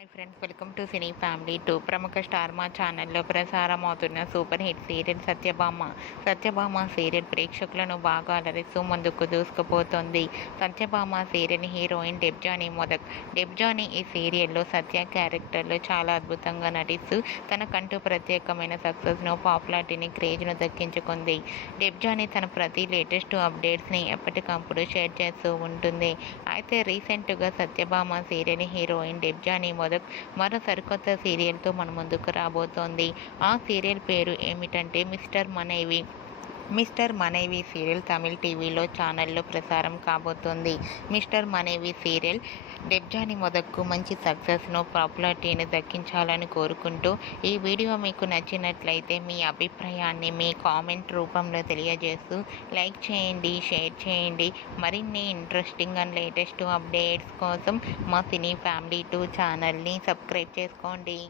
Hi friends, welcome to cine family 2. ప్రముఖ star మా ఛానల్లో ప్రసారం అవుతున్న super hit serial Satyabhama serial ప్రేక్షకులను బాగా అలరిస్తూ ముందుకు దూసుకుపోతుంది. సత్యభామ సీరియల్ హీరోయిన్ డెబ్జానీ ఈ సీరియల్లో సత్య క్యారెక్టర్లో చాలా అద్భుతంగా నటిస్తూ తనకంటూ ప్రత్యేకమైన సక్సెస్ను, పాపులారిటీని, క్రేజ్ను దక్కించుకుంది. డెబ్జానీ తన ప్రతి లేటెస్ట్ అప్డేట్స్ని ఎప్పటికప్పుడు షేర్ చేస్తూ ఉంటుంది. అయితే రీసెంట్గా సత్యభామ సీరియల్ హీరోయిన్ డెబ్జానీ మరో సరికొత్త సీరియల్తో మన ముందుకు రాబోతోంది. ఆ సీరియల్ పేరు ఏమిటంటే మిస్టర్ మనైవి సీరియల్ తమిళ్ టీవీలో ఛానల్లో ప్రసారం కాబోతోంది. మిస్టర్ మనైవి సీరియల్ డెబ్జానీ మొదక్కు మంచి సక్సెస్ను, పాపులారిటీని దక్కించాలని కోరుకుంటూ ఈ వీడియో మీకు నచ్చినట్లయితే మీ అభిప్రాయాన్ని మీ కామెంట్ రూపంలో తెలియజేస్తూ లైక్ చేయండి, షేర్ చేయండి. మరిన్ని ఇంట్రెస్టింగ్ అండ్ లేటెస్ట్ అప్డేట్స్ కోసం మా సినీ ఫ్యామిలీ 2 ఛానల్ని సబ్స్క్రైబ్ చేసుకోండి.